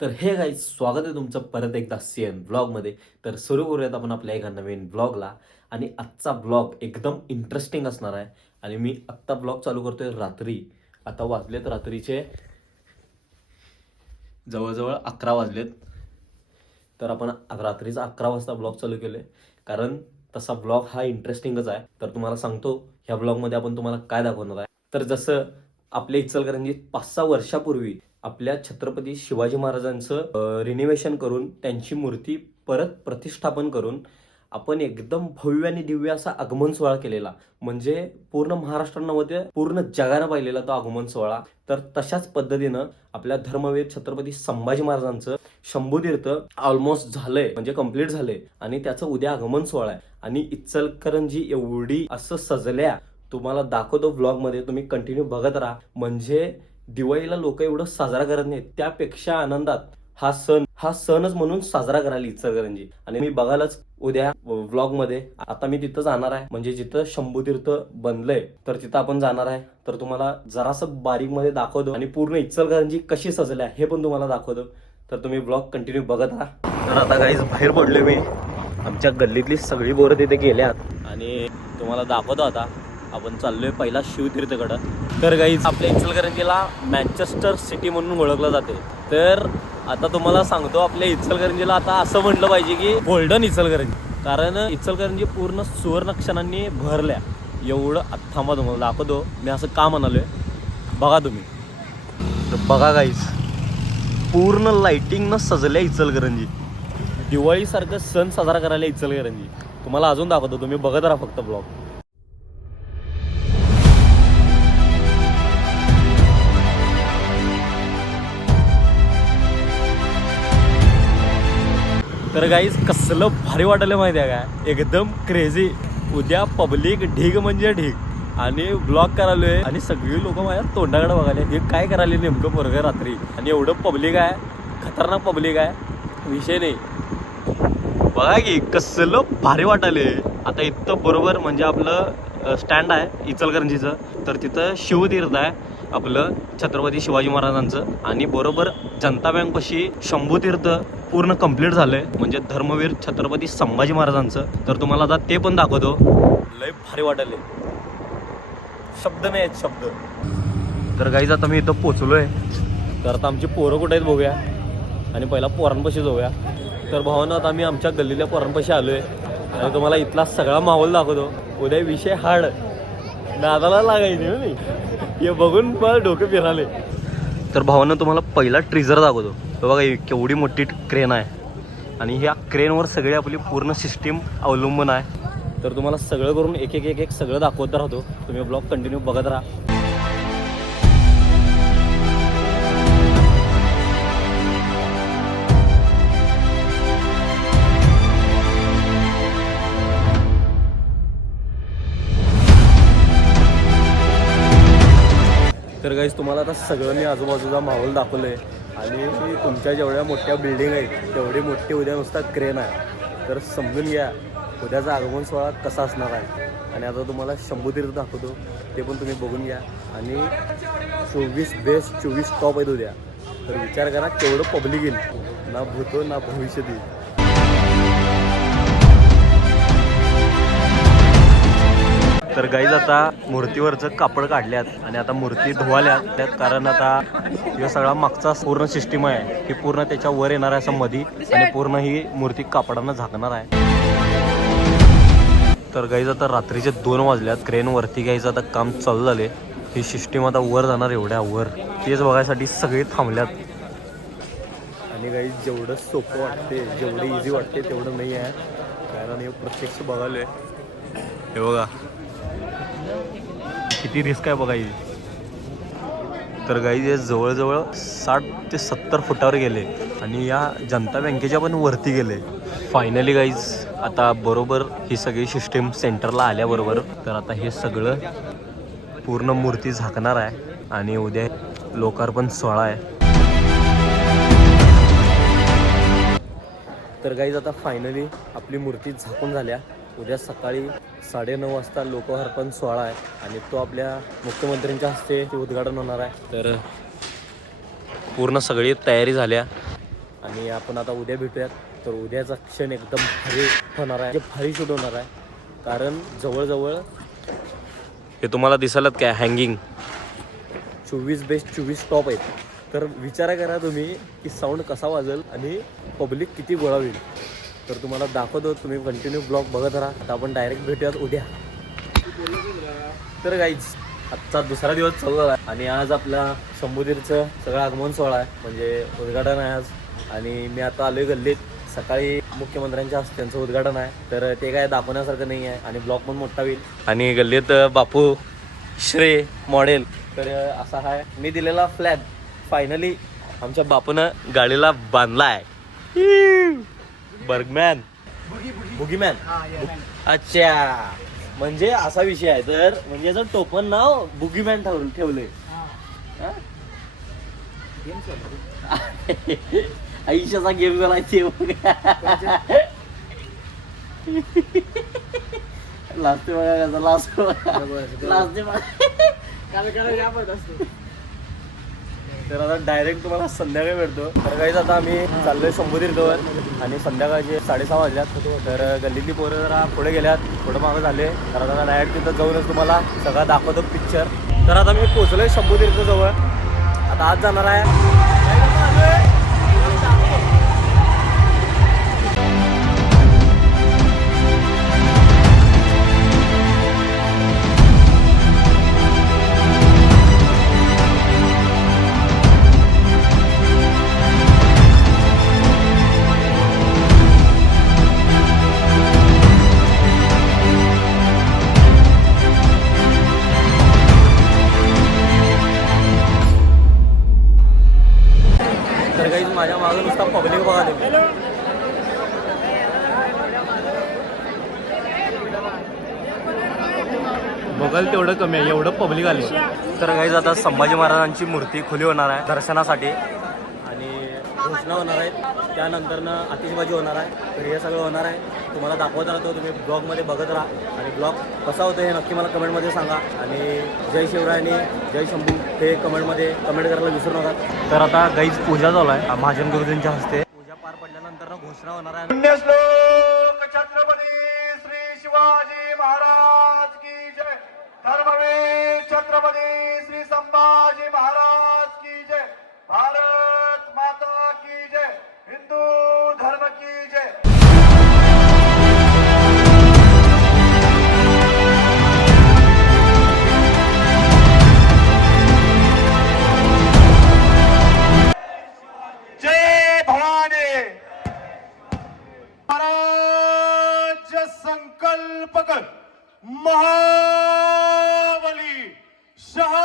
तर हे गाईज स्वागत आहे तुमचं परत एकदा CN ब्लॉगमध्ये. तर सुरू करूयात आपण आपल्या एका नवीन ब्लॉगला. आणि आजचा ब्लॉग एकदम इंटरेस्टिंग असणार आहे. आणि मी आत्ता ब्लॉग चालू करतोय रात्री. आता वाजलेत रात्रीचे जवळजवळ 11 वाजलेत. तर आपण रात्रीचा 11 वाजता ब्लॉग चालू केले, कारण तसा ब्लॉग हा इंटरेस्टिंगच आहे. तर तुम्हाला सांगतो ह्या ब्लॉगमध्ये आपण तुम्हाला काय दाखवणार आहे. तर जसं आपल्या इचलकरंजीत 5-6 वर्षापूर्वी आपल्या छत्रपती शिवाजी महाराजांचं रिनोव्हेशन करून त्यांची मूर्ती परत प्रतिष्ठापन करून आपण एकदम भव्य आणि दिव्य असा आगमन सोहळा केलेला. म्हणजे पूर्ण महाराष्ट्रामध्ये पूर्ण जगानं पाहिलेला तो आगमन सोहळा. तर तशाच पद्धतीनं आपल्या धर्मवीर छत्रपती संभाजी महाराजांचं शंभूतीर्थ ऑलमोस्ट झालंय, म्हणजे कम्प्लीट झालंय. आणि त्याचं उद्या आगमन सोहळा आहे. आणि इचलकरंजी एवढी असं सजल्या तुम्हाला दाखवतो ब्लॉग मध्ये, तुम्ही कंटिन्यू बघत राहा. म्हणजे दिवाळीला लोक एवढं साजरा करत नाहीत, त्यापेक्षा आनंदात हा सणच म्हणून साजरा करायला इचलकरंजी. आणि मी बघायलाच उद्या व्लॉग मध्ये. आता मी तिथं जाणार आहे, म्हणजे जिथं शंभूतीर्थ बनलंय तर तिथं आपण जाणार आहे. तर तुम्हाला जरासं बारीक मध्ये दाखवतो आणि पूर्ण इचलकरंजी कशी सजल्या हे पण तुम्हाला दाखवतो. तर तुम्ही ब्लॉग कंटिन्यू बघत राहा. तर आता काहीच बाहेर पडलोय मी. आमच्या गल्लीतली सगळी बोरं तिथे गेल्यात आणि तुम्हाला दाखवतो. आता आपण चाललोय पहिला शिवतीर्थकडं. तर गाईज आपल्या इचलकरंजीला मँचेस्टर सिटी म्हणून ओळखलं जाते. तर आता तुम्हाला सांगतो, आपल्या इचलकरंजीला आता असं म्हटलं पाहिजे की गोल्डन इचलकरंजी, कारण इचलकरंजी पूर्ण सुवर्णक्षणांनी भरल्या. एवढं थांबा तुम्हाला दाखवतो मी असं का म्हणालोय, बघा तुम्ही. तर बघा गाईज, पूर्ण लाइटिंगनं सजल्या इचलकरंजी. दिवाळीसारखं सण साजरा करायला इचलकरंजी. तुम्हाला अजून दाखवतो, तुम्ही बघत राहा फक्त ब्लॉग. तर गाईज कसलं भारी वाटलं माहिती आहे काय, एकदम क्रेझी. उद्या पब्लिक ढीग म्हणजे ढीग. आणि ब्लॉग करायलोय आणि सगळी लोक माझ्या तोंडाकडे बघायला, हे काय करायले नेमकं पोरगं रात्री. आणि एवढं पब्लिक आहे, खतरनाक पब्लिक आहे, विषय नाही. बघा की कसलं भारी वाटायले. आता इथं बरोबर म्हणजे आपलं स्टँड आहे इचलकरंजीचं. तर तिथं शिवतीर्थ आहे आपलं छत्रपती शिवाजी महाराजांचं. आणि बरोबर जनता बँकपाशी शंभूतीर्थ पूर्ण कंप्लीट झालंय, म्हणजे धर्मवीर छत्रपती संभाजी महाराजांचं. तर तुम्हाला आता ते पण दाखवतो. लय भारी वाटायले, शब्द नाही आहेत शब्द. तर गाईज आता मी इथं पोचलोय. तर आता आमची पोरं कुठे आहेत बघूया, आणि पहिला पोरांपाशी जाऊया. तर भावानं आता आम्ही आमच्या गल्लील्या पोरांपाशी आलोय आणि तुम्हाला इथला सगळा माहोल दाखवतो. उद्या विषय हार्ड, दादाला लागायचे नाही हे बघून मला डोके फिराले. तर भावानं तुम्हाला पहिला ट्रिजर दाखवतो. तर बघा केवढी मोठी क्रेन आहे, आणि ह्या क्रेनवर सगळी आपली पूर्ण सिस्टीम अवलंबून आहे. तर तुम्हाला सगळं करून एक एक एक एक सगळं दाखवत राहतो. तुम्ही ब्लॉग कंटिन्यू बघत राहा. तर गाईज तुम्हाला आता सगळं मी आजूबाजूचा माहोल दाखवलं आहे. आणि तुमच्या जेवढ्या मोठ्या बिल्डिंग आहेत तेवढी मोठी उद्या नुसता क्रेन आहे. तर समजून घ्या उद्याचा आगमन सोहळा कसा असणार आहे. आणि आता तुम्हाला शंभूतीर्थ दाखवतो, ते पण तुम्ही बघून घ्या. आणि 24 बेस्ट 24 टॉप आहेत उद्या. तर विचार करा केवढं पब्लिक येईल, ना भूतो ना भविष्यात येईल. तर गाईज आता मूर्तीवरचं कापड काढल्यात आणि आता मूर्ती धुवाल्यात. कारण आता हे सगळा मागचा पूर्ण सिस्टीम आहे ही पूर्ण त्याच्या वर येणार आहे असं मधी, आणि पूर्ण ही मूर्ती कापडानं झाकणार आहे. तर गाईज आता रात्रीचे 2 वाजल्यात. क्रेनवरती गाईज आता काम चालू झाले. ही सिस्टीम आता वर जाणार, एवढ्या वर. तेच बघायसाठी सगळे थांबल्यात. आणि गाईज जेवढं सोपं वाटते, जेवढं इझी वाटते तेवढं नाही आहे, कारण हे प्रत्यक्ष बघायलोय. हे बघा किती रिस्क आहे बघा ही. तर गाईज हे जवळजवळ 60 ते 70 फुटावर गेले, आणि या जनता बँकेच्या पण वरती गेले. फायनली गाईज आता बरोबर ही सगळी सिस्टीम सेंटरला आल्याबरोबर तर आता हे सगळं पूर्ण मूर्ती झाकणार आहे. आणि उद्या लोकार्पण सोहळा आहे. तर गाईज आता फायनली आपली मूर्ती झाकून झाल्या. उद्या सकाळी 9:30 वाजता लोकार्पण सोहळा आहे, आणि तो आपल्या मुख्यमंत्र्यांच्या हस्ते उद्घाटन होणार आहे. तर पूर्ण सगळी तयारी झाल्या. आणि आपण आता उद्या भेटूयात. तर उद्याचा क्षण एकदम भारी होणार आहे, भारी शूट होणार आहे. कारण जवळजवळ हे तुम्हाला दिसायलात काय हँगिंग 24 बेस्ट 24 टॉप आहेत. तर विचार करा तुम्ही की साऊंड कसा वाजेल आणि पब्लिक किती गोळा होईल. तर तुम्हाला दाखवतो, तुम्ही कंटिन्यू ब्लॉग बघत राहा. तर आपण डायरेक्ट भेटूयात उद्या. तर गाईज आजचा दुसरा दिवस चालू झाला आहे आणि आज आपल्या शंभूतीरचं सगळं आगमन सोहळा आहे, म्हणजे उद्घाटन आहे आज. आणि मी आता आलोय गल्लीत. सकाळी मुख्यमंत्र्यांच्या हस्ते त्यांचं उद्घाटन आहे, तर ते काय दाखवण्यासारखं नाही आहे आणि ब्लॉग पण मोठा होईल. आणि गल्लीत बापू श्रे मॉडेल. तर असा आहे मी दिलेला फ्लॅग फायनली आमच्या बापूनं गाडीला बांधला आहे. बर्गमॅन बुगीमॅन. अच्छा, म्हणजे असा विषय आहे. तर म्हणजे याचं टोपण नाव बुगीमॅन ठेवलंय. आयुष्याचा गेम करायचे लास्ट बघा कसा लास्ट तर आता डायरेक्ट तुम्हाला संध्याकाळी भेटतो. तर काहीच आता आम्ही चाललोय शंभूतीर्थवर आणि संध्याकाळचे 6:30 वाजल्यात. तर गल्लीतली पोरं जरा पुढे गेल्यात, थोडं मागं झाले. तर आता डायरेक्ट तिथं जाऊनच तुम्हाला सगळं दाखवतो पिक्चर. तर आता मी पोचलोय शंभूतीर्थजवळ. आता आज जाणार आहे. तर काही माझ्या मागं नुसता पब्लिक बघा तुम्ही. बघाल तेवढं कमी आहे, एवढं पब्लिक आले. तर काही आता संभाजी महाराजांची मूर्ती खुली होणार आहे दर्शनासाठी आणि घोषणा होणार आहेत. त्यानंतरनं आतिषबाजी होणार आहे. तर हे सगळं होणार आहे, तुम्हाला दाखवत राहतो. तुम्ही ब्लॉगमध्ये बघत राहा आणि ब्लॉग कसा होतो हे नक्की मला कमेंटमध्ये सांगा. आणि जय शिवराय आणि जय शंभू हे कमेंटमध्ये कमेंट करायला विसरू नका. तर आता गाईज पूजा चालू आहे महाजन गुरुजींच्या हस्ते. पूजा पार पडल्यानंतर घोषणा होणार आहे. पुण्यश्लोक छत्रपती श्री शिवाजी महाराज की जय. धर्मवीर छत्रपती श्री संभाजी महाराज की जय. भारत माता की जय. हिंदू धर्म की जय. जय भवानी. महाराज संकल्प कर महाबली शहा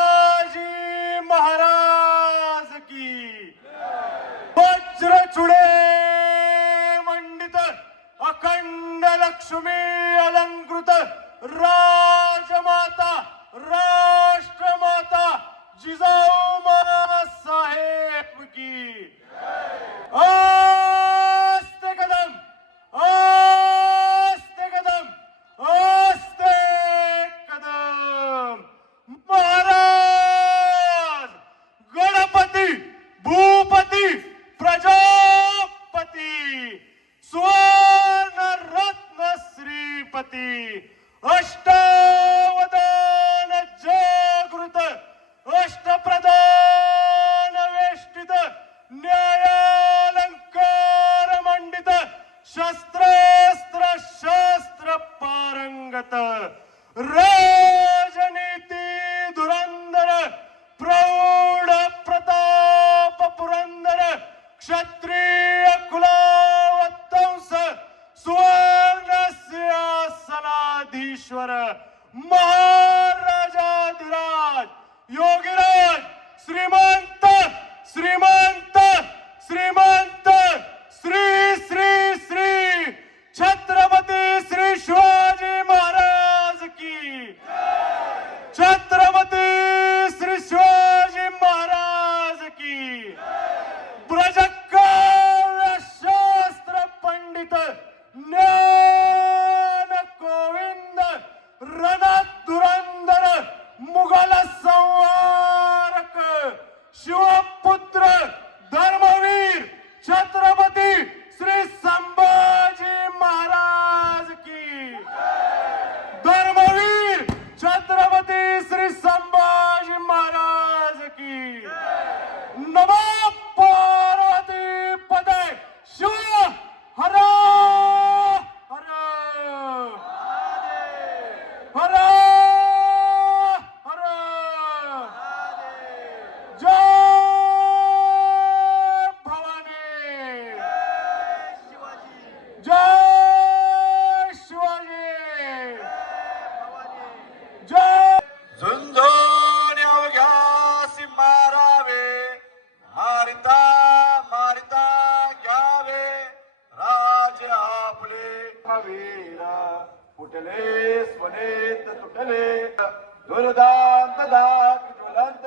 उजले स्वनेत तुटले दुर्दांत दाग ज्वलंत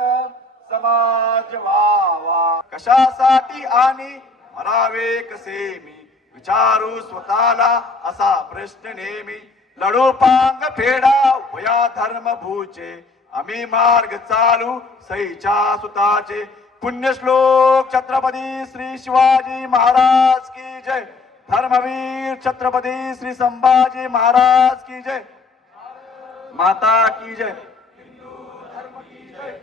समाज व्हावा कशासाठी आणि मरावे कसे मी विचारू स्वतःला असा प्रश्न नेहमी लढो पांग फेडा वया धर्म भूचे आम्ही मार्ग चालू सईच्या सुताचे पुण्यश्लोक छत्रपती श्री शिवाजी महाराज की जय धर्मवीर छत्रपती श्री संभाजी महाराज की जय माता की जय हिंदू धर्म की जय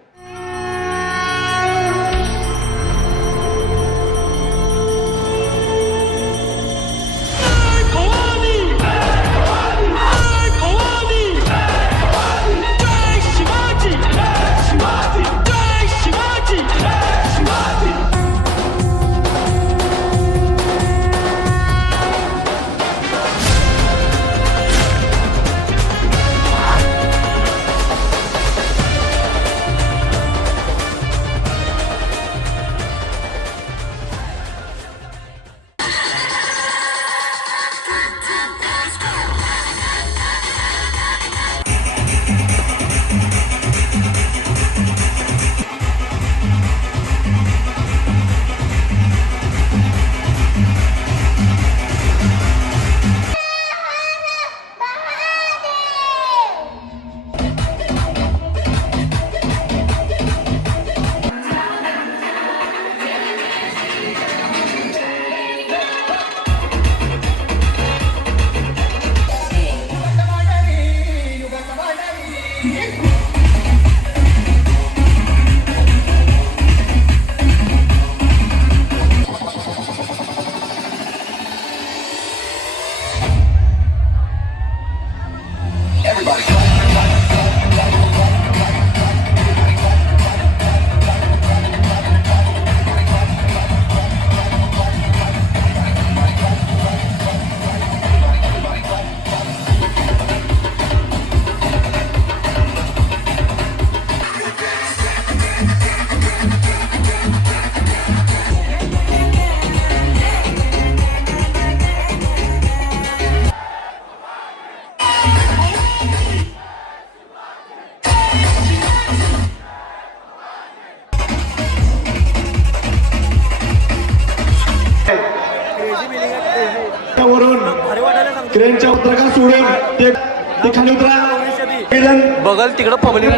क्रेनच्या उतरका सोडून ते खाली उतरा बघल तिकडं पब्लिक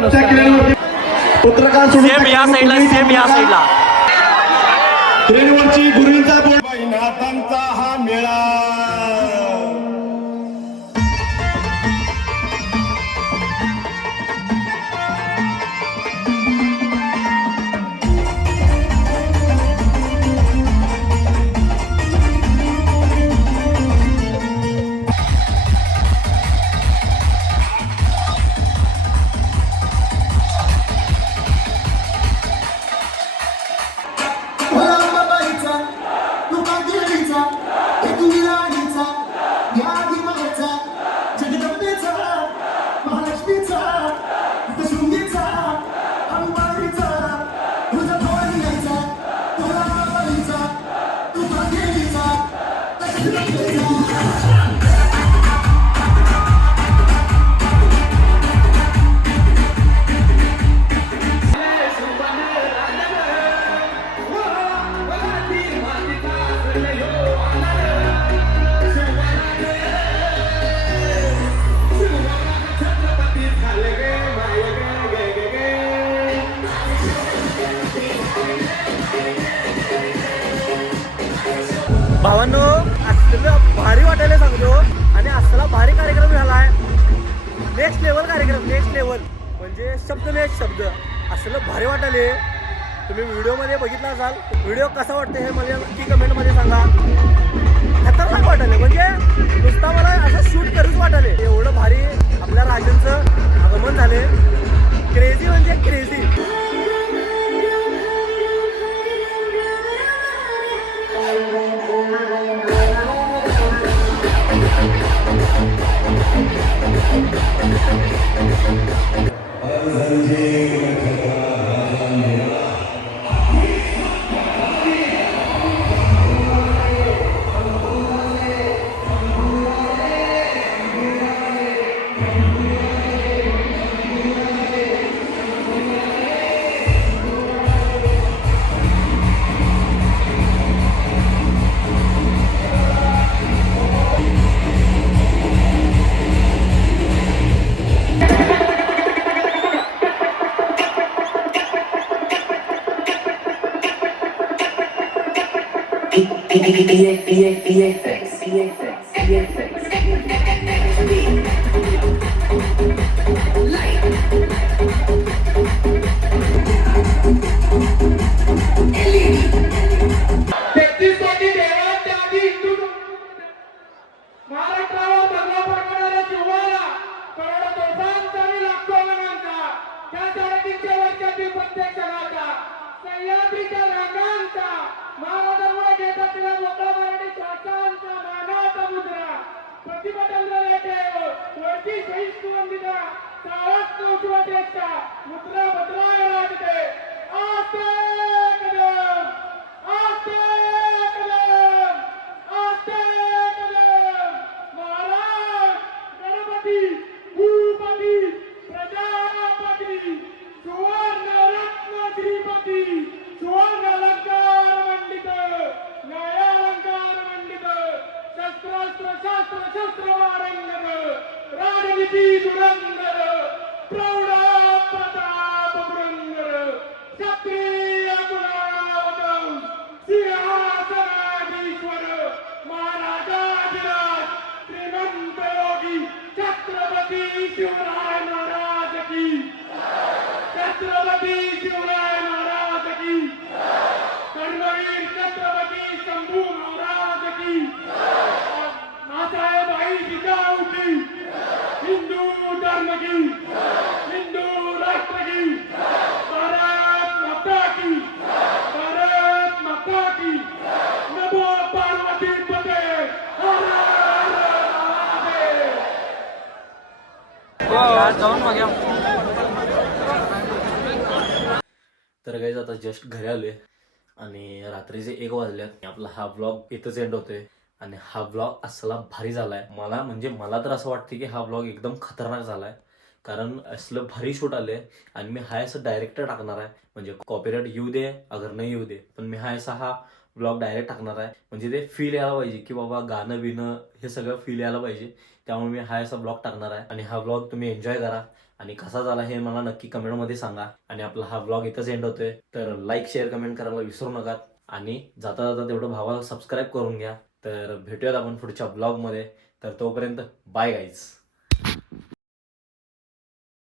उतरका सोडून सेम या साईडला क्रेनवरची गुरुंचा बोल नाथांचा हा मेळा भावांनो असलं भारी वाटायला सांगतो आणि असला भारी कार्यक्रम झालाय नेक्स्ट लेवल कार्यक्रम नेक्स्ट लेवल म्हणजे शब्द नेक्स्ट शब्द असलं भारी वाटायले तुम्ही व्हिडिओमध्ये बघितला असाल व्हिडिओ कसा वाटतं हे मला नक्की कमेंटमध्ये सांगा खतरनाक वाटायले म्हणजे नुसता मला असं शूट करूच वाटायले एवढं भारी आपल्या राजांचं आगमन झाले क्रेझी म्हणजे क्रेझी तेहतीस कोटी देवांच्या आधी हिंदू महाराष्ट्रावर दंगा पडणाऱ्या शिवाला करोडो दोषांचा आणि लाखो जणांचा त्या 350 वर्षातील प्रत्येक क्षणाचा सह्याद्रीच्या रांगांचा महाराजांमुळे घेत असलेल्या मोकळा मराठी श्वासांचा मानाचा मुद्रा प्रतिभटंद्र नेते वरती शहीद वंदिता सावस्त शिवश्रेष्ठा मुद्रा बदलाय लागते आस्ते कदम आस्ते कदम आस्ते कदम महाराज गणपती भूपती प्रजापती सुवर्ण रत्न श्रीपती सुवर्ण अलंकार मंडित न्यायालंकार मंडित शस्त्रास्त्र शास्त्र शस्त्र वारंगत राजनीती धुरंधर प्रौढ प्रताप पुरंदर क्षत्रिय गुणावतम सिंहासनाधीश्वर महाराजाधिराज श्रीमंत योगी छत्रपती शिवराय महाराज की छत्रपती शिवराय महाराज की कर्मवीर छत्रपती शंभू महाराज की माताएं भाई जिजाऊ की हिंदू धर्म की हिंदू राष्ट्र की भारत माता की भारत माता की नमो पार्वती पते हर हर महादेव तर काही आता जस्ट घरी आलोय आणि रात्रीचे 1 वाजल्यात. आपला हा ब्लॉग इथंच एंड होतोय आणि हा ब्लॉग असला भारी झालाय. मला तर असं वाटतं की हा ब्लॉग एकदम खतरनाक झालाय, कारण असलं भारी शूट आले आणि मी हाय असं डायरेक्ट टाकणार आहे. म्हणजे कॉपीराईट येऊ दे अगर नाही येऊ दे, पण मी हाय असा हा ब्लॉग डायरेक्ट टाकणार आहे. म्हणजे ते फील यायला पाहिजे की बाबा गाणं बिणं हे सगळं फील यायला पाहिजे. त्यामुळे मी हाय असा ब्लॉग टाकणार आहे आणि हा ब्लॉग तुम्ही एन्जॉय करा आणि कसा झाला हे मला नक्की कमेंटमध्ये सांगा. आणि आपला हा ब्लॉग इथंच एंड होतोय. तर लाईक शेअर कमेंट करायला विसरू नका आणि जाता जाता तेवढं भावाला सबस्क्राईब करून घ्या. तर भेटूयात आपण पुढच्या ब्लॉगमध्ये. तर तोपर्यंत बाय गाईज.